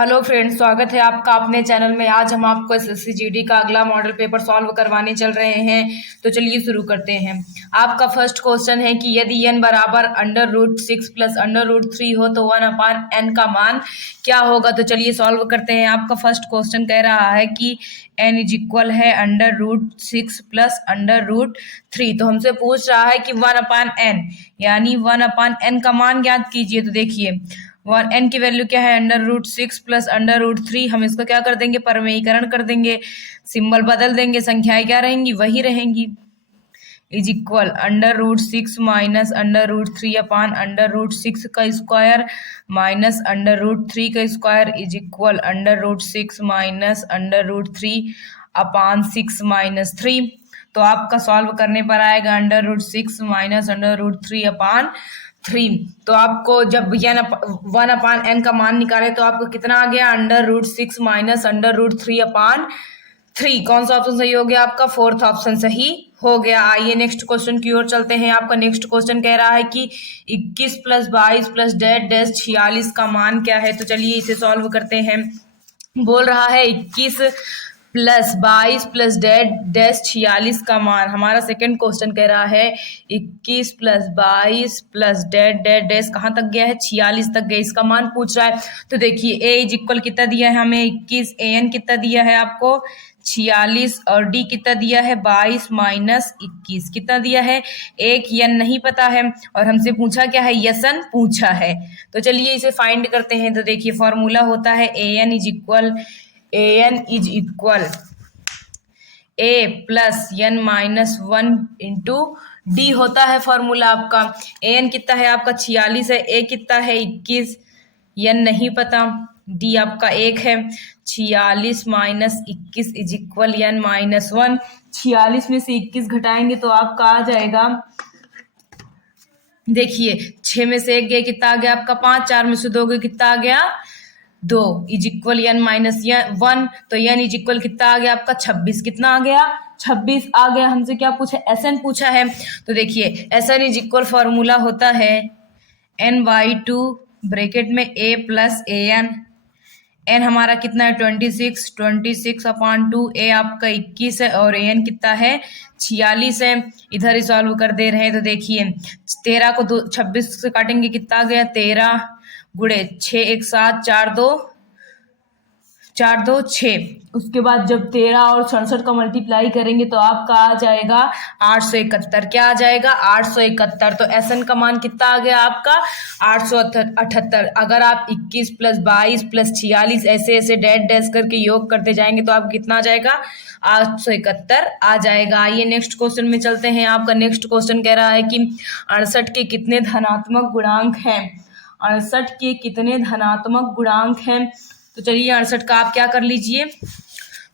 Hello friends, स्वागत है आपका अपने चैनल में। आज हम आपको एसएससी जीडी का अगला मॉडल पेपर सॉल्व करवाने चल रहे हैं। तो चलिए शुरू करते हैं। आपका फर्स्ट क्वेश्चन है कि यदि n बराबर √6 प्लस √3 हो तो 1/n का मान क्या होगा। तो चलिए सॉल्व करते हैं। आपका फर्स्ट क्वेश्चन कह रहा है कि n इज इक्वल है √6 प्लस √3। तो हमसे पूछ रहा है कि 1/n यानी 1/n का मान ज्ञात कीजिए। तो देखिए n की वैल्यू क्या है, √6 प्लस √3। हम इसको क्या कर देंगे, परमेयीकरण कर देंगे, सिंबल बदल देंगे, संख्याएं क्या रहेंगी, वही रहेंगी। इज इक्वल √6 माइनस √3 अपान √6 का स्क्वायर माइनस √3 का square is equal √6 minus √3 upon 6 minus 3। तो आपका सॉल्व करने पर आएगा √6 माइनस √3 अपान 3। तो आपको जब 1/n का मान निकाले तो आपको कितना आ गया, √6 माइनस √3 अपान 3। कौन सा ऑप्शन सही हो गया आपका, फोर्थ ऑप्शन सही हो गया। आइए नेक्स्ट क्वेश्चन की ओर चलते हैं। आपका नेक्स्ट क्वेश्चन कह रहा है कि 21 प्लस 22 प्लस डैश 46 का मान क्या है। तो चलिए इसे सॉल्व करते हैं। बोल रहा है 21 प्लस 22 प्लस डैश 46 का मान। हमारा सेकंड क्वेश्चन कह रहा है 21 प्लस 22 प्लस डैश कहाँ तक गया है, 46 तक गया, इसका मान पूछ रहा है। तो देखिए a इज इक्वल कितना दिया है हमें, 21, an कितना दिया है आपको 46 और d कितना दिया है 22 माइनस 21 कितना दिया है, एक n नहीं पता है और हमसे पूछा क्या है, यसन पूछा है। तो चलिए इसे फाइंड करते हैं। तो देखिए फॉर्मूला होता है an is equal a plus n minus 1 into D होता है फॉर्मूला आपका। an कितना है आपका 46 है, a कितना है 21, n नहीं पता, डी आपका 1 है। 46 minus 21 is equal n minus 1। 46 में से 21 घटाएंगे तो आपका आ जाएगा, देखिए 6 में से 1 गया कितना आ गया आपका 5, 4 में से 2 गया कितना आ गया 2 इज इक्वल n माइनस 1। तो n इज इक्वल कितना आ गया आपका 26, कितना आ गया 26 आ गया। हमसे क्या पूछा, Sn पूछा है। तो देखिए Sn इज इक्वल फॉर्मूला होता है n/2 ब्रैकेट में a प्लस an। n हमारा कितना है 26 अपान 2, a आपका 21 है और an कितना है 46 है। इधर ही सॉल्व कर दे रहे हैं। तो देखिए 13 को 26 से काटेंगे कितना आ गया 13 गुणे 6 1 7 4 2 6। उसके बाद जब 13 और 67 का मल्टीप्लाई करेंगे तो आपका आ जाएगा 871। क्या आ जाएगा 871। तो Sn का मान कितना आ गया आपका 878। अगर आप 21 प्लस 22 प्लस 46 ऐसे ऐसे डैश करके योग करते जाएंगे तो आपको कितना आ जाएगा 871 आ जाएगा। आइए नेक्स्ट क्वेश्चन में चलते हैं। आपका नेक्स्ट क्वेश्चन कह रहा है कि 68 के कितने धनात्मक गुणांक हैं। 68 के कितने धनात्मक गुणांक हैं। तो चलिए 68 का आप क्या कर लीजिए,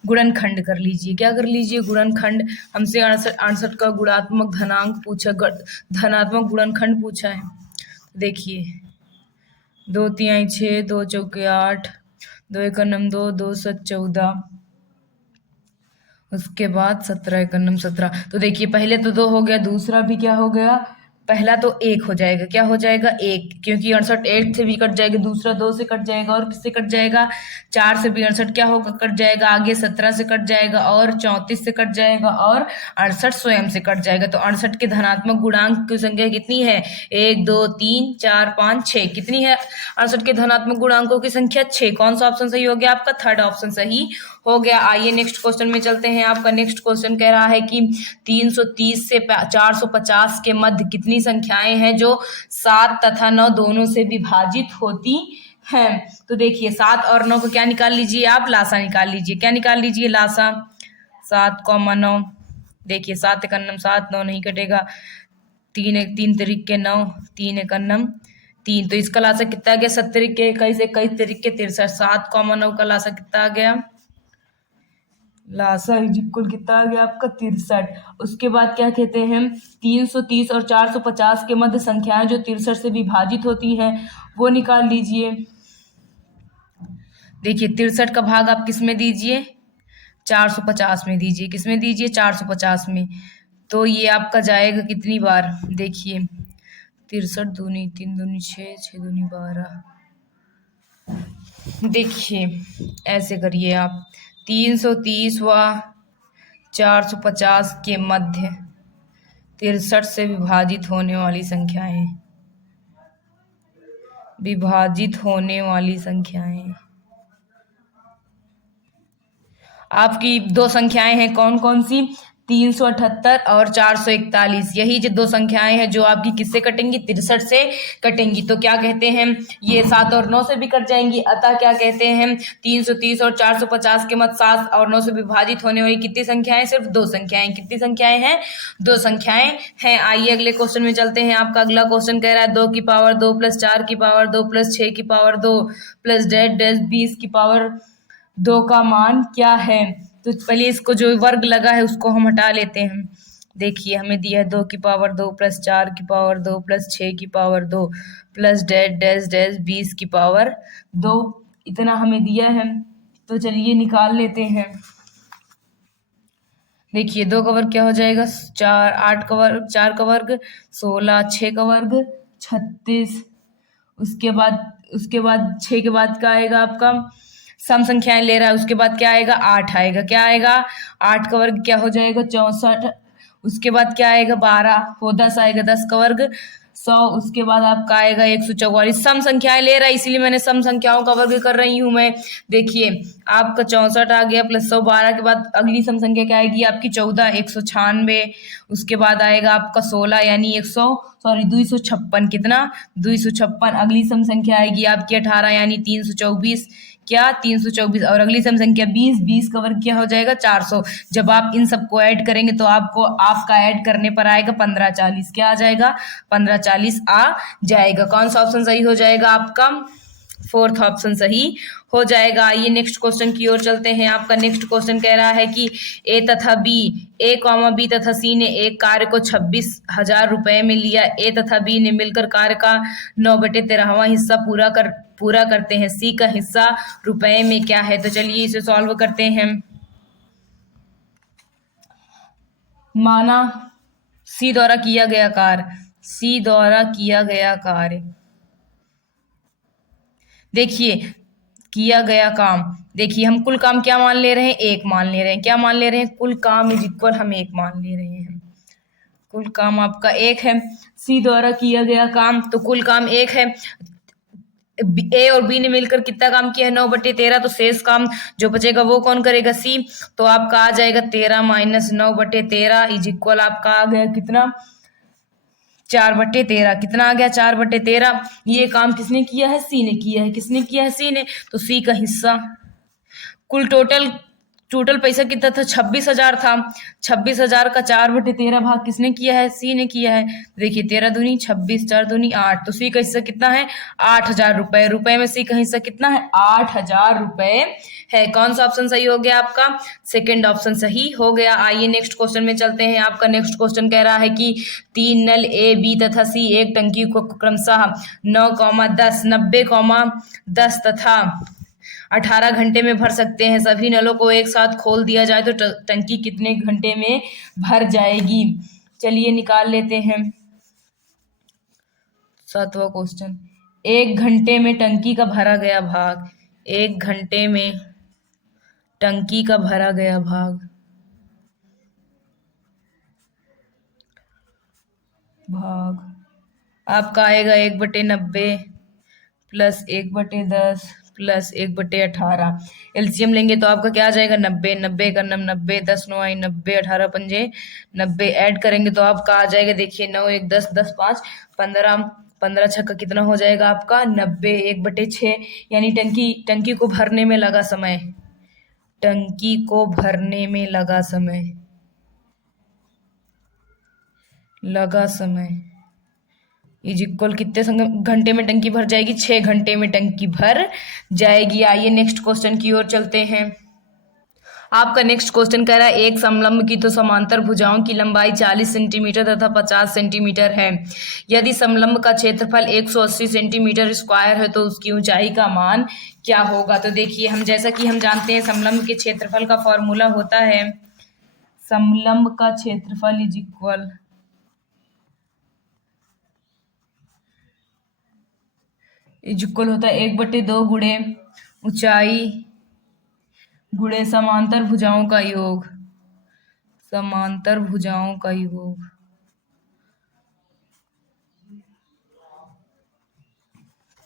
गुणनखंड कर लीजिए। क्या कर लीजिए, गुणनखंड। हमसे 68 का गुणात्मक धनांक पूछा, धनात्मक गुणनखंड पूछा है। देखिए 2 3 6 2 चौके 8 2 1 2 2 7 14, उसके बाद 17 1 17। तो देखिए पहले तो 2 हो गया, दूसरा भी क्या हो गया, पहला तो 1 हो जाएगा। क्या हो जाएगा 1, क्योंकि 68 1 से भी कट जाएगा, दूसरा 2 से कट जाएगा और किससे कट जाएगा 4 से भी 68 क्या होगा कट जाएगा, आगे 17 से कट जाएगा और 34 से कट जाएगा और 68 स्वयं से कट जाएगा। तो 68 के धनात्मक गुणांक की संख्या कितनी है 1 2 3 4 5 6। कितनी है 68 के धनात्मक गुणांकों की संख्या 6। कौन सा ऑप्शन सही हो गया आपका, थर्ड ऑप्शन सही हो गया। आइए नेक्स्ट क्वेश्चन में चलते हैं। आपका नेक्स्ट क्वेश्चन कह रहा है कि 330 से 450 के मध्य कितनी संख्याएं हैं जो 7 तथा 9 दोनों से विभाजित होती हैं। तो देखिए 7 और 9 को क्या निकाल लीजिए आप, लासा निकाल लीजिए। क्या निकाल लीजिए, लासा। 7 9, देखिए 7 1 7, 9 नहीं कटेगा, 3 तरीके 9, 3 1 3। तो इसका लासा कितना आ गया 70 के 21 21 तरीके 63। 7 9 का लासा कितना आ गया, लासा इज इक्वल कितना आ गया आपका 63। उसके बाद क्या कहते हैं 330 और 450 के मध्य संख्याएं जो 63 से विभाजित होती हैं वो निकाल लीजिए। देखिए 63 का भाग आप किस में दीजिए, 450 में दीजिए। किस में दीजिए, 450 में। तो ये आपका जाएगा कितनी बार, देखिए 63 दूनी 3 दूनी 6 6 दूनी 12, देखिए ऐसे करिए आप, 330 व 450 के मध्य 63 से विभाजित होने वाली संख्याएं, विभाजित होने वाली संख्याएं। आपकी दो संख्याएं हैं कौन कौन सी? 378 और 441। यही जो दो संख्याएं हैं जो आपकी किससे कटेंगी? 63 से कटेंगी। तो क्या कहते हैं, ये 7 और 9 से भी कट जाएंगी। अतः क्या कहते हैं, 330 और 450 के मध्य 7 और 9 से विभाजित होने वाली कितनी संख्याएं? सिर्फ दो संख्याएं। कितनी संख्याएं हैं? दो संख्याएं हैं। आइए अगले क्वेश्चन में चलते हैं। आपका अगला क्वेश्चन कह रहा है 2 की पावर 2 प्लस 4 की पावर 2 प्लस 6 की पावर 2 प्लस डेढ़ डेढ़ 20 की पावर 2 का मान क्या है? तो पहले इसको जो वर्ग लगा है उसको हम हटा लेते हैं। देखिए हमें दिया है 2 की पावर 2 प्लस 4 की पावर 2 प्लस 6 की पावर 2 प्लस डेढ़ डैश डैश 20 की पावर 2, इतना हमें दिया है। तो चलिए निकाल लेते हैं। देखिए 2 का वर्ग क्या हो जाएगा? 4, 8 का वर्ग, 4 का वर्ग 16, 6 का वर्ग 36। उसके बाद 6 के बाद क्या आएगा आपका? सम संख्याएं ले रहा है, उसके बाद क्या आएगा? 8 आएगा। क्या आएगा? 8 का वर्ग क्या हो जाएगा? 64। उसके बाद क्या आएगा? 12 हो 10 आएगा। 10 का वर्ग 100। उसके बाद आपका आएगा 144। सम संख्याएं ले रहा है इसीलिए मैंने सम संख्याओं का वर्ग कर रही हूं मैं। देखिए आपका 64 आ गया प्लस 100। 12 के बाद अगली सम संख्या क्या आएगी आपकी? 14, 196। उसके बाद आएगा आपका 16 यानी 256। कितना? 256। अगली सम संख्या आएगी आपकी 18 यानी 324। क्या? 324। और अगली सम संख्या 20। 20 का वर्ग क्या हो जाएगा? 400। जब आप इन सबको ऐड करेंगे तो आपको आपका ऐड करने पर आएगा 1540। क्या आ जाएगा? 1540 आ जाएगा। कौन सा ऑप्शन सही हो जाएगा आपका? फोर्थ ऑप्शन सही हो जाएगा। आइए नेक्स्ट क्वेश्चन की ओर चलते हैं। आपका नेक्स्ट क्वेश्चन कह रहा है कि ए तथा बी, ए कॉमा बी तथा सी ने एक कार्य को 26,000 रुपए में लिया। ए तथा बी ने मिलकर कार्य का 9/13वां हिस्सा पूरा करते हैं। सी का हिस्सा रुपए में क्या है? तो चलिए इसे सॉल्व करते हैं। माना सी द्वारा किया गया कार्य, सी द्वारा किया गया कार्य, देखिए किया गया काम। देखिए हम कुल काम क्या मान ले रहे हैं? एक मान ले रहे हैं। क्या मान ले रहे हैं? कुल काम इज इक्वल हम एक मान ले रहे हैं। कुल काम आपका एक है। सी द्वारा किया गया काम, तो कुल काम एक है। ए और बी ने मिलकर कितना काम किया है? 9/13। तो शेष काम जो बचेगा वो कौन करेगा? सी। तो आपका आ जाएगा 13 माइनस 9/13 इज इक्वल आपका आ गया कितना? 4/13। कितना आ गया? 4/13। ये काम किसने किया है? सी ने किया है। किसने किया है? सी ने। तो सी का हिस्सा। कुल टोटल पैसा कितना था? 26,000 था। 26,000 का 4/13 भाग किसने किया है? सी ने किया है। देखिए 13 दूनी 26, 4 दूनी 8। तो सी का हिस्सा कितना है? 8,000 रुपए। रुपए में सी का हिस्सा कितना है? 8,000 रुपए है। कौन सा ऑप्शन सही हो गया आपका? सेकंड ऑप्शन सही हो गया। आइए नेक्स्ट क्वेश्चन में चलते हैं। आपका नेक्स्ट क्वेश्चन कह रहा है कि 3 नल ए बी तथा सी एक टंकी को क्रमशः 9,10, 90,10 तथा 18 घंटे में भर सकते हैं। सभी नलों को एक साथ खोल दिया जाए तो टंकी कितने घंटे में भर जाएगी? चलिए निकाल लेते हैं। 7वां क्वेश्चन, 1 घंटे में टंकी का भरा गया भाग। 1 घंटे में टंकी का भरा गया भाग आपका आएगा 1/90 प्लस 1/10 प्लस 1/18। एलसीएम लेंगे तो आपका क्या आ जाएगा? 90। 90 का 90, 10 9 आई 90, 18 पंजे 90। ऐड करेंगे तो आपका आ जाएगा, देखिए 9 1 10, 10 5 15, 15 छक्का कितना हो जाएगा आपका? 90। 1/6 यानी टंकी को भरने में लगा समय, टंकी को भरने में लगा समय इज इक्वल कितने घंटे में टंकी भर जाएगी? 6 घंटे में टंकी भर जाएगी। आइए नेक्स्ट क्वेश्चन की ओर चलते हैं। आपका नेक्स्ट क्वेश्चन कह रहा है एक समलंब की तो समांतर भुजाओं की लंबाई 40 सेंटीमीटर तथा 50 सेंटीमीटर है। यदि समलंब का क्षेत्रफल 180 सेंटीमीटर स्क्वायर है तो उसकी ऊंचाई का मान क्या होगा? तो देखिए हम जैसा कि हम जानते हैं समलंब के क्षेत्रफल का फॉर्मूला होता है, समलंब का क्षेत्रफल इज इक्वल होता है 1/2 गुणे ऊंचाई गुणे समांतर भुजाओं का योग, समांतर भुजाओं का योग।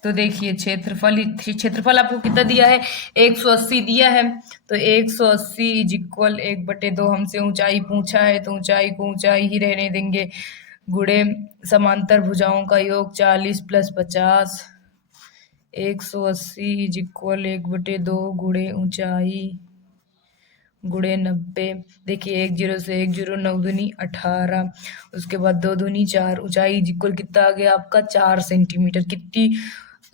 तो देखिए क्षेत्रफल आपको कितना दिया है, 180 दिया है। तो 180 इज इक्वल 1/2 हमसे ऊंचाई पूछा है, तो ऊंचाई को ऊंचाई ही रहने देंगे, गुणे समांतर भुजाओं का योग 40 + 50। 180 इज इक्वल 1/2 गुणे ऊंचाई गुणे 90। देखिए 1 0 से 1 0, 9 दूनी 18, उसके बाद 2 दूनी 4, ऊंचाई इज इक्वल कितना आ गया आपका 4 सेंटीमीटर। कितनी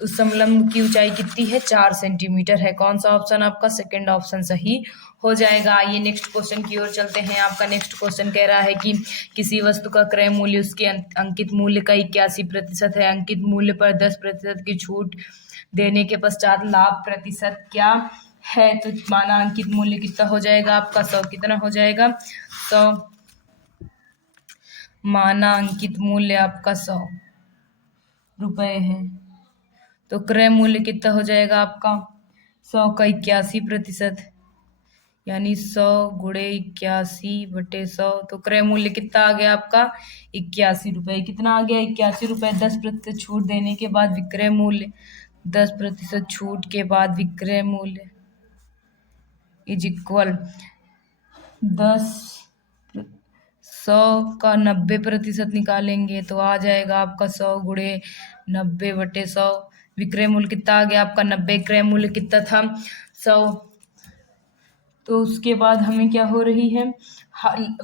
उस समलंब की ऊंचाई कितनी है, 4 सेंटीमीटर है। कौन सा ऑप्शन आपका, सेकंड ऑप्शन सही हो जाएगा। आइए नेक्स्ट क्वेश्चन की ओर चलते हैं। आपका नेक्स्ट क्वेश्चन कह रहा है कि किसी वस्तु का क्रय मूल्य उसके अंकित मूल्य का 81% है। अंकित मूल्य पर 10% की छूट देने के पश्चात लाभ प्रतिशत क्या है। तो माना अंकित मूल्य कितना हो जाएगा आपका, 100। कितना हो जाएगा, 100। माना अंकित मूल्य आपका 100 रुपए है, तो क्रय मूल्य कितना हो जाएगा आपका, 100 का 81%, यानी 100 गुणे 81/100। तो क्रय मूल्य कितना आ गया आपका, 81 रुपए। कितना आ गया, 81 रुपए। 10% छूट देने के बाद विक्रय मूल्य, 10% छूट के बाद विक्रय मूल्य इज इक्वल 100 का 90% निकालेंगे तो आ जाएगा आपका 100 गुणे 90/100। विक्रय मूल्य कितना आ गया आपका 90, क्रय मूल्य कितना था 100। तो उसके बाद हमें क्या हो रही है,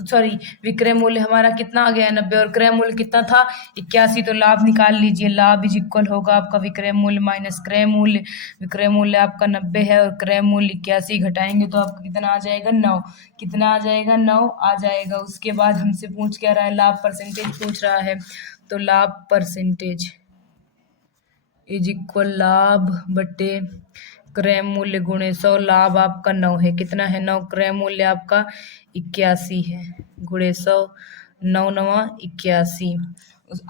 सॉरी, विक्रय मूल्य हमारा कितना आ गया 90 और क्रय मूल्य कितना था 81। तो लाभ निकाल लीजिए, लाभ इज इक्वल होगा आपका विक्रय मूल्य माइनस क्रय मूल्य। विक्रय मूल्य आपका 90 है और क्रय मूल्य 81, घटाएंगे तो आपका कितना आ जाएगा 9। कितना आ जाएगा, 9 आ जाएगा। उसके बाद हमसे पूछ क्या रहा है, लाभ परसेंटेज पूछ रहा है। तो लाभ परसेंटेज इज इक्वल लाभ बटे क्रय मूल्य गुणे 100। लाभ आपका 9 है, कितना है 9, क्रय मूल्य आपका 81 है, गुणे 100, 9 9 81।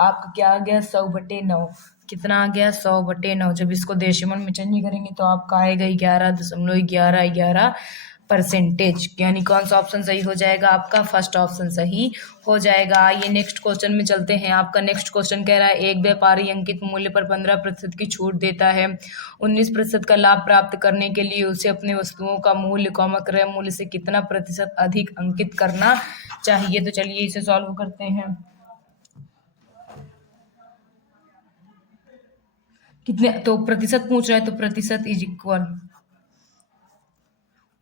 आपका क्या आ गया 100/9। कितना आ गया 100/9। जब इसको डेसिमल में चेंज करेंगे तो आपका आएगा 11.11%, यानी कौन सा ऑप्शन सही हो जाएगा आपका, फर्स्ट ऑप्शन सही हो जाएगा। आइए नेक्स्ट क्वेश्चन में चलते हैं। आपका नेक्स्ट क्वेश्चन कह रहा है एक व्यापारी अंकित मूल्य पर 15% की छूट देता है। 19% का लाभ प्राप्त करने के लिए उसे अपने वस्तुओं का मूल्य क्रय मूल्य से कितना प्रतिशत अधिक अंकित करना चाहिए। तो चलिए इसे सॉल्व करते हैं। कितने, तो प्रतिशत पूछ रहा है, तो प्रतिशत इज इक्वल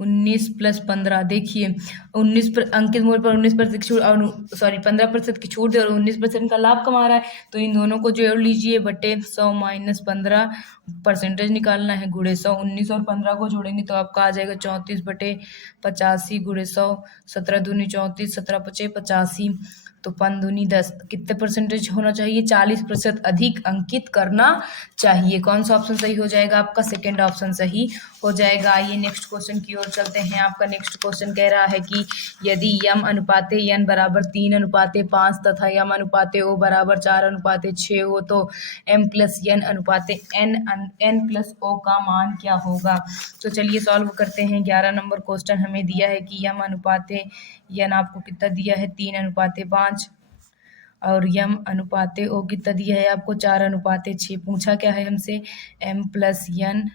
19 + 15। देखिए 19 अंकित मूल्य पर 19% की छूट, और सॉरी 15% की छूट और 19% का लाभ कमा रहा है, तो इन दोनों को जोड़ लीजिए, बटे 100 - 15 परसेंटेज निकालना है, गुणे 100। 19 और 15 को जोड़ेंगे तो आपका आ जाएगा 34/85 गुणे 100। 17 दूनी 34, 17 × 5 = 85, तो 5 दूनी 10। कितने परसेंटेज होना चाहिए, 40% अधिक अंकित करना चाहिए। कौन सा ऑप्शन सही हो जाएगा आपका, सेकेंड ऑप्शन सही हो जाएगा। आइए नेक्स्ट क्वेश्चन की ओर चलते हैं। आपका नेक्स्ट क्वेश्चन कह रहा है कि यदि यम अनुपाते n बराबर 3:5 तथा यम अनुपाते o बराबर 4:6 हो तो m + n अनुपाते n + o का मान क्या होगा। तो चलिए सॉल्व करते हैं। 11 नंबर क्वेश्चन हमें दिया है कि यम अनुपाते n आपको कितना दिया है 3:5 और यम अनुपाते ओ कितना दिया है आपको 4:6। पूछा क्या है हमसे, m + n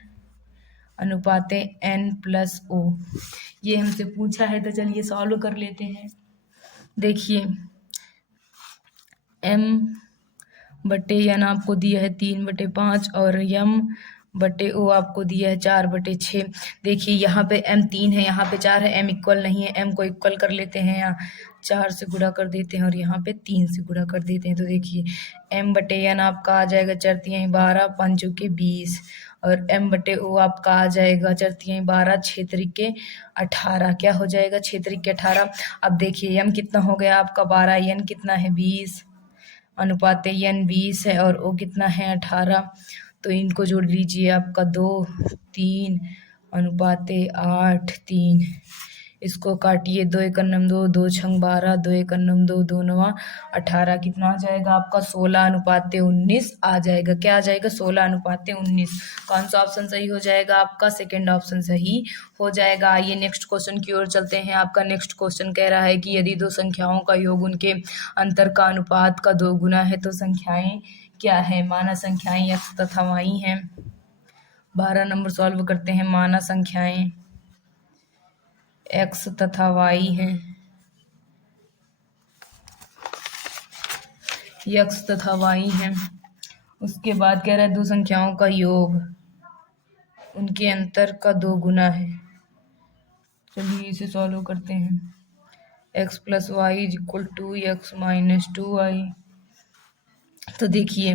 अनुपाते n + o, ये हमसे पूछा है। तो चलिए सॉल्व कर लेते हैं। देखिए m/n आपको दिया है 3/5 और m/o आपको दिया है 4/6। देखिए यहाँ पे m 3 है, यहाँ पे 4 है, m इक्वल नहीं है, m को इक्वल कर लेते हैं, यहाँ 4 से गुणा कर देते हैं और यहाँ पे 3 से गुणा कर देते हैं। तो देखिए m/n आपका आ जाएगा 4 × 12, 5 × 20 और m/o आपका आ जाएगा 4 × 12, 6 × 18। क्या हो जाएगा 6 × 18। अब देखिए m कितना हो गया आपका 12, n कितना है 20, अनुपाते n 20 है और o कितना है 18। तो इनको जोड़ लीजिए, आपका 2 3 अनुपाते 8 3, इसको काटिए, 2 एकम नम 2, 2 छंग 12, 2 एकम नम 2, 2 नवा 18, कितना आ जाएगा आपका 16:19 आ जाएगा। क्या आ जाएगा 16:19। कौन सा ऑप्शन सही हो जाएगा आपका? सेकंड ऑप्शन सही हो जाएगा। आइए नेक्स्ट क्वेश्चन की ओर चलते हैं। आपका नेक्स्ट क्वेश्चन कह रहा है कि यदि दो संख्याओं का योग उनके अंतर का अनुपात का 2 गुना है तो संख्याएं क्या है? माना संख्याएं x तथा y हैं। 12 नंबर सॉल्व करते हैं। माना संख्याएं x तथा y हैं। x तथा y हैं। उसके बाद कह रहा है दो संख्याओं का योग उनके अंतर का 2 गुना है। चलिए इसे सॉल्व करते हैं। x plus Y is equal to X minus 2y। तो देखिए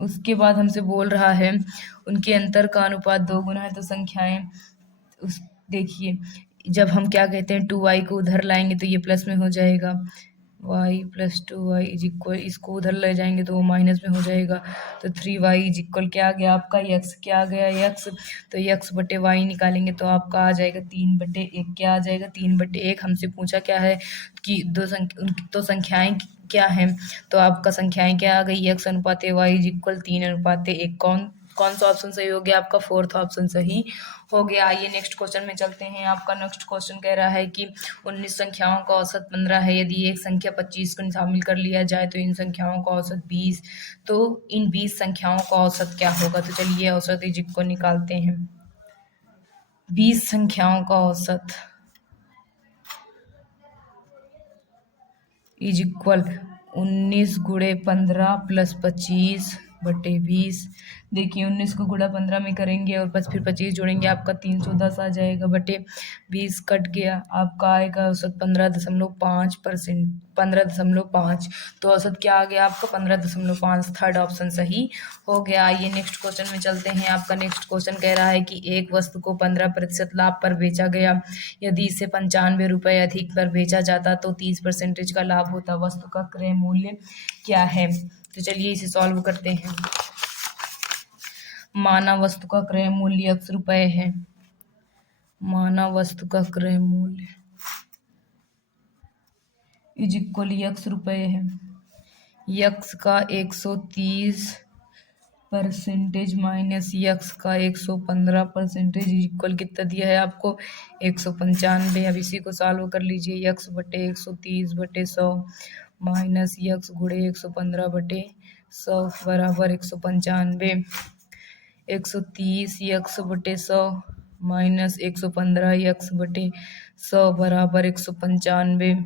उसके बाद हमसे बोल रहा है उनके अंतर का अनुपात 2 गुना है तो संख्याएं उस देखिए जब हम क्या कहते हैं 2y को उधर लाएंगे तो ये प्लस में हो जाएगा। y plus 2y is equal, इसको उधर ले जाएंगे तो वो माइनस में हो जाएगा। तो 3y इज इक्वल क्या आ गया आपका? x। क्या आ गया? x। तो x बटे y निकालेंगे तो आपका आ जाएगा 3/1। क्या आ जाएगा? 3/1। हमसे पूछा क्या है कि दो संख्याएं क्या है? तो आपका संख्याएं क्या आ गई? x अनुपात y इज इक्वल 3/1। कौन कौन सा ऑप्शन सही हो गया आपका? फोर्थ ऑप्शन सही हो गया। आइए नेक्स्ट क्वेश्चन में चलते हैं। आपका नेक्स्ट क्वेश्चन कह रहा है कि 19 संख्याओं का औसत 15 है। यदि एक संख्या 25 को शामिल कर लिया जाए तो इन संख्याओं का औसत 20। तो इन 20 संख्याओं का औसत क्या होगा? तो चलिए औसत इजिक को निकालते हैं। 20 संख्याओं का औसत इज इक्वल 19 गुणे 15 प्लस 25/20। देखिए 19 को गुणा 15 में करेंगे और फिर 25 जोड़ेंगे, आपका 310 आ जाएगा। बटे 20 कट गया, आपका आएगा औसत 15.5%। 15.5। तो औसत क्या आ गया आपका? 15.5। थर्ड ऑप्शन सही हो गया। आइए नेक्स्ट क्वेश्चन में चलते हैं। आपका नेक्स्ट क्वेश्चन कह रहा है कि एक वस्तु को 15% लाभ पर बेचा गया। यदि इसे 95 रुपये अधिक पर बेचा जाता तो 30% का लाभ होता। वस्तु का क्रय मूल्य क्या है? तो चलिए इसे सॉल्व करते हैं। माना वस्तु का क्रय मूल्य x रुपये है। माना वस्तु का क्रय मूल्य इज इक्वल x रुपये है। x का 130% माइनस x का 115% इक्वल कितना दिया है आपको? 195। अब इसी को सॉल्व कर लीजिए। x बटे 130/100 माइनस x गुणे 115/100 बराबर 195। 130 x बटे 100 माइनस 115 x बटे 100 बराबर 195।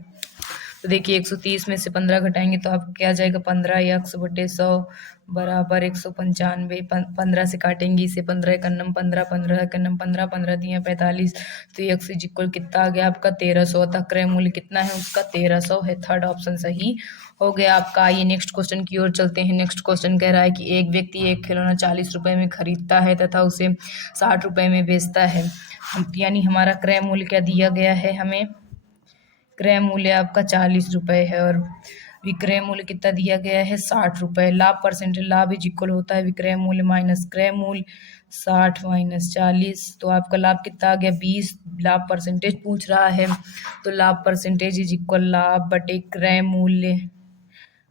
तो देखिए 130 में से 15 घटाएंगे तो आपको क्या आ जाएगा? 15 x बटे 100 बराबर 195। 15 से काटेंगे इसे, 15 एकन्नम 15, 15 एकन्नम 15, 15 दिया 45। तो x इज इक्वल कितना आ गया आपका? 1300। तक क्रय मूल्य कितना है उसका? 1300 है। थर्ड ऑप्शन सही हो गया आपका। आइए नेक्स्ट क्वेश्चन की ओर चलते हैं। नेक्स्ट क्वेश्चन कह रहा है कि एक व्यक्ति एक खिलौना 40 रुपए में खरीदता है तथा उसे 60 रुपए में बेचता है। यानी हमारा क्रय मूल्य क्या दिया गया है हमें? क्रय मूल्य आपका 40 रुपए है और विक्रय मूल्य कितना दिया गया है? 60 रुपए। लाभ परसेंटेज, लाभ इज इक्वल होता है विक्रय मूल्य माइनस क्रय मूल्य। 60 माइनस 40, तो आपका लाभ कितना आ गया? 20। लाभ परसेंटेज पूछ रहा है तो लाभ परसेंटेज इज इक्वल लाभ बटे क्रय मूल्य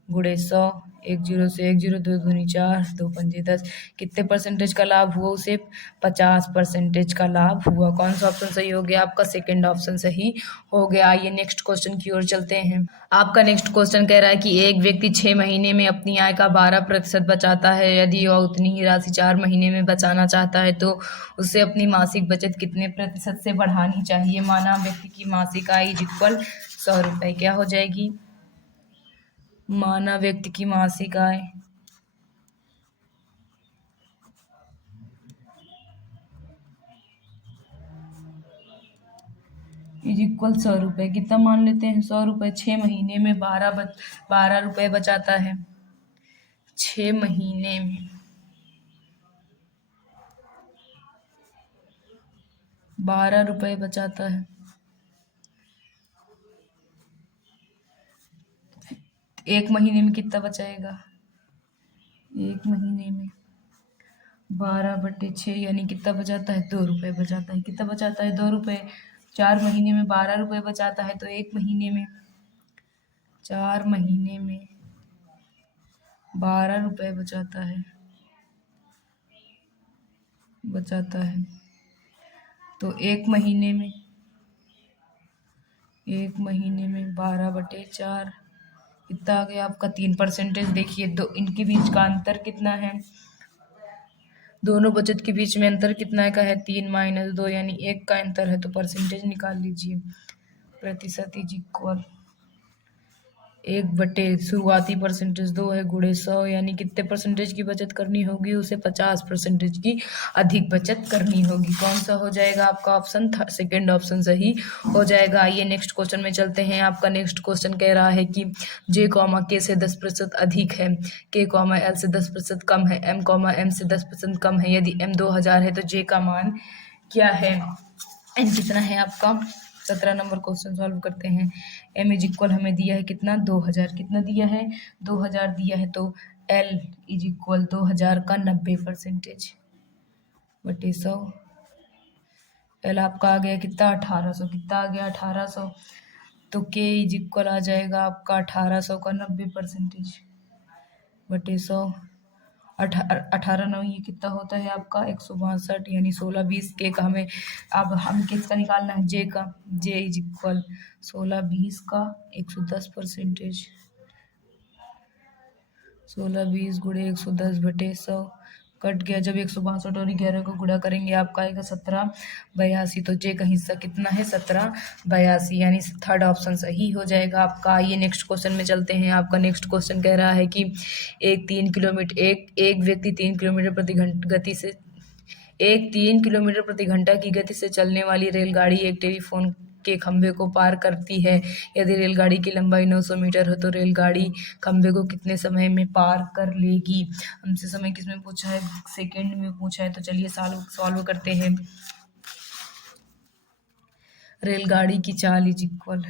गुणे 100। 1 0 से 1 0, 2 दूनी 4, 2 पंजे 10। कितने परसेंटेज का लाभ हुआ उसे? 50% का लाभ हुआ। कौन सा ऑप्शन सही हो गया आपका? सेकंड ऑप्शन सही हो गया। आइए नेक्स्ट क्वेश्चन की ओर चलते हैं। आपका नेक्स्ट क्वेश्चन कह रहा है कि एक व्यक्ति 6 महीने में अपनी आय का 12% बचाता है। यदि वह उतनी ही राशि 4 महीने में बचाना चाहता है तो उसे अपनी मासिक बचत कितने प्रतिशत से बढ़ानी चाहिए? माना व्यक्ति की मासिक आय इज इक्वल 100 रुपये। क्या हो जाएगी? माना व्यक्ति की मासिक आय इज इक्वल 100 रुपये। कितना मान लेते हैं? 100 रुपये। 6 महीने में 12 रुपये बचाता है। 6 महीने में 12 रुपये बचाता है। एक महीने में कितना बचाएगा? एक महीने में 12/6 यानी कितना बचाता है, 2 रुपये बचाता है। कितना बचाता है, 2 रुपये। 4 महीने में 12 रुपये बचाता है, तो 1 महीने में 4 महीने में 12 रुपये बचाता है। तो 1 महीने में 12/4 कितना आ गया आपका, 3%। देखिए दो इनके बीच का अंतर कितना है, दोनों बचत के बीच में अंतर कितना का है, 3 - 2 यानी 1 का अंतर है। तो परसेंटेज निकाल लीजिए। प्रतिशत इज इक्वल 1 बटे शुरुआती परसेंटेज 2 है गुणे 100 यानी कितने परसेंटेज की बचत करनी होगी, उसे 50% की अधिक बचत करनी होगी। कौन सा हो जाएगा आपका ऑप्शन, सेकेंड ऑप्शन सही हो जाएगा। आइए नेक्स्ट क्वेश्चन में चलते हैं। आपका नेक्स्ट क्वेश्चन कह रहा है कि जे कॉमा के से 10% अधिक है, के कॉमा एल से 10% कम है, एम कॉमा एम से 10% कम है। यदि एम 2000 है तो जे का मान क्या है, एन कितना है आपका। 17 नंबर क्वेश्चन सॉल्व करते हैं। एम इज इक्वल हमें दिया है कितना, 2000। कितना दिया है, 2000 दिया है। तो एल इज इक्वल 2000 का 90% बटे 100। एल आपका आ गया कितना, 1800। कितना आ गया, 1800। तो के इज इक्वल आ जाएगा आपका 1800 का 90% बटे 100। 18 9 ये कितना होता है आपका, 162 यानी 16 20 के का हमें, अब हम किसका निकालना है, जे का। जे इज इक्वल 16 20 का 110%। 16 20 गुणे 110 बटे 100 कट गया। जब 162 और 11 को गुणा करेंगे आपका आएगा 1782। तो जे का हिस्सा कितना है, 1782 यानी थर्ड ऑप्शन सही हो जाएगा आपका। आइए नेक्स्ट क्वेश्चन में चलते हैं। आपका नेक्स्ट क्वेश्चन कह रहा है कि एक व्यक्ति 3 किलोमीटर प्रति घंटा गति से 3 किलोमीटर प्रति घंटा की गति से चलने वाली रेलगाड़ी एक टेलीफोन के खंभे को पार करती है। यदि रेलगाड़ी की लंबाई 900 मीटर हो तो रेलगाड़ी खंभे को कितने समय में पार कर लेगी। हमसे समय किसमें पूछा है, सेकंड में पूछा है। तो चलिए सॉल्व करते हैं। रेलगाड़ी की चाल इज इक्वल,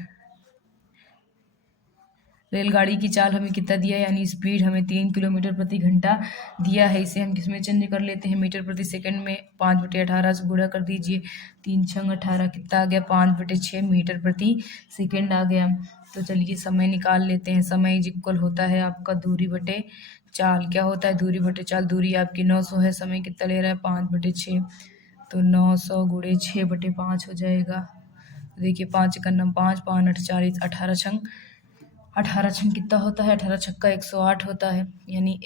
रेलगाड़ी की चाल हमें कितना दिया है, यानी स्पीड हमें 3 किलोमीटर प्रति घंटा दिया है। इसे हम किसमें चेंज कर लेते हैं, मीटर प्रति सेकंड में। 5/18 से गुणा कर दीजिए। 3 6 18 कितना आ गया, 5/6 मीटर प्रति सेकंड आ गया। तो चलिए समय निकाल लेते हैं। समय इज इक्वल होता है आपका दूरी बटे चाल। क्या होता है, दूरी बटे चाल। दूरी आपकी 900 है, समय कितना ले रहा है, 5/6। तो 900 गुणे 6/5 हो जाएगा। देखिए 5 1 5 5 8 40 18 छंग 18 छंग कितना होता है, 18 छक्का 108 होता है। यानी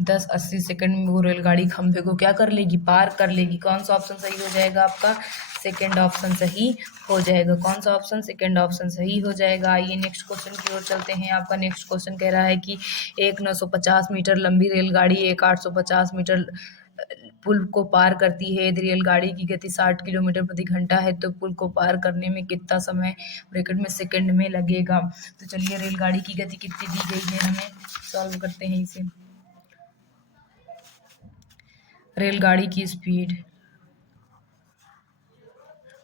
10 80 सेकंड में वो रेलगाड़ी खंभे को क्या कर लेगी, पार कर लेगी। कौन सा ऑप्शन सही हो जाएगा आपका, सेकंड ऑप्शन सही हो जाएगा। कौन सा ऑप्शन, सेकंड ऑप्शन सही हो जाएगा। आइए नेक्स्ट क्वेश्चन की ओर चलते हैं। आपका नेक्स्ट क्वेश्चन कह रहा है कि एक 950 मीटर लंबी रेलगाड़ी एक 850 मीटर पुल को पार करती है। यदि रेलगाड़ी की गति 60 किलोमीटर प्रति घंटा है तो पुल को पार करने में कितना समय ब्रैकेट में सेकंड में लगेगा। तो चलिए रेलगाड़ी की गति कितनी दी गई है, हमें सॉल्व करते हैं इसे। रेलगाड़ी की स्पीड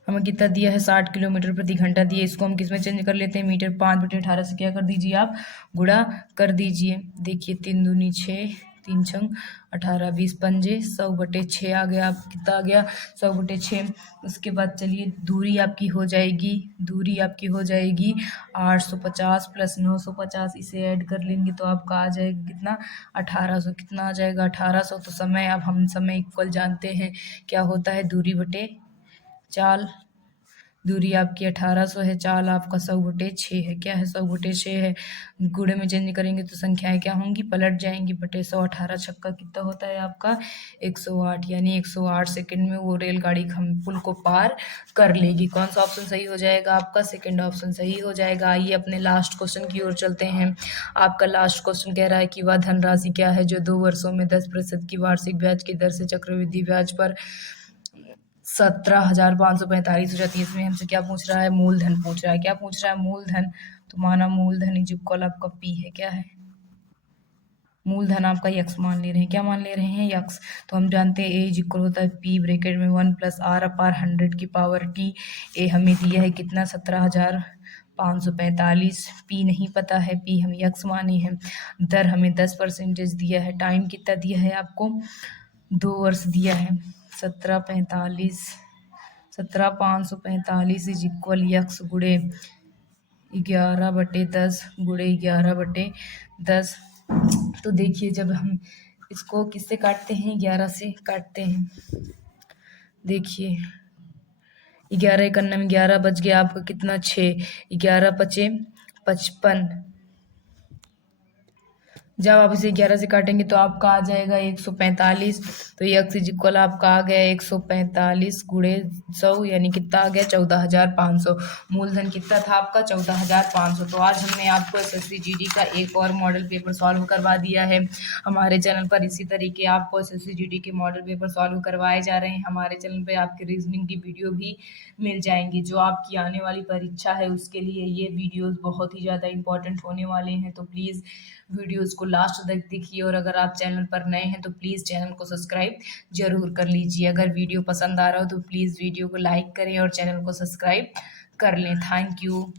हमें कितना दिया है, 60 किलोमीटर प्रति घंटा दिया। इसको हम किस में चेंज कर लेते हैं, मीटर। 5/18 से क्या कर दीजिए आप, गुणा कर दीजिए। देखिए 3 दूनी 6, 3 छंग 18 20 पंजे 100/6 आ गया। आप कितना आ गया, 100/6। उसके बाद चलिए दूरी आपकी हो जाएगी, 850 प्लस 950, इसे ऐड कर लेंगे तो आपका आ जाएगा कितना, 1800। कितना आ जाएगा, 1800। तो समय, अब हम समय इक्वल जानते हैं क्या होता है, दूरी बटे चाल। दूरी आपकी 1800 है, चाल आपका 100/6 है। क्या है, 100/6 है। गुणे में चेंज करेंगे तो संख्याएं क्या होंगी, पलट जाएंगी। बटे 100, 18 छक्का कितना होता है आपका, 108। यानी 108 सेकंड में वो रेलगाड़ी पुल को पार कर लेगी। कौन सा ऑप्शन सही हो जाएगा आपका, सेकंड ऑप्शन सही हो जाएगा। आइए अपने लास्ट क्वेश्चन की ओर चलते हैं। आपका लास्ट क्वेश्चन कह रहा है कि वह धनराशि क्या है जो 2 वर्षों में 10% की वार्षिक ब्याज की दर से चक्रवृद्धि ब्याज पर 17,545 हो जाती है। इसमें हमसे क्या पूछ रहा है, मूलधन पूछ रहा है। क्या पूछ रहा है, मूलधन। तो माना मूलधन इज इक्वल आपका पी है। क्या है, मूलधन आपका यक्स मान ले रहे हैं। क्या मान ले रहे हैं, यक्स। तो हम जानते हैं ए इज इक्वल होता है पी ब्रैकेट में 1 + r/100 की पावर टी। ए हमें दिया है कितना, 17,545। पी नहीं पता है, पी हम यक्स माने हैं। दर हमें 10% दिया है। टाइम कितना दिया है आपको, 2 वर्ष दिया है। 17,545 इज इक्वल यक्स गुड़े 11/10 गुड़े 11/10। तो देखिए जब हम इसको किससे काटते हैं, 11 से काटते हैं। देखिए 11 इकन्ना में 11 बच गया आपका कितना, 6। 11 पचे 55। जब आप इसे 11 से काटेंगे तो आपका आ जाएगा 145। तो यक्स इज इक्वल आपका आ गया 145 गुणे 100, यानी कितना आ गया 14,500। मूलधन कितना था आपका 14,500। तो आज हमने आपको एसएससी जीडी का एक और मॉडल पेपर सॉल्व करवा दिया है। हमारे चैनल पर इसी तरीके आपको एसएससी जीडी के मॉडल पेपर सॉल्व करवाए जा रहे हैं। हमारे चैनल पर आपके रीजनिंग की वीडियो भी मिल जाएंगी। जो आपकी आने वाली परीक्षा है उसके लिए ये वीडियोस बहुत ही ज़्यादा इंपॉर्टेंट होने वाले हैं। तो प्लीज़ वीडियोस को लास्ट तक देखिए, और अगर आप चैनल पर नए हैं तो प्लीज़ चैनल को सब्सक्राइब जरूर कर लीजिए। अगर वीडियो पसंद आ रहा हो तो प्लीज़ वीडियो को लाइक करें और चैनल को सब्सक्राइब कर लें। Thank you.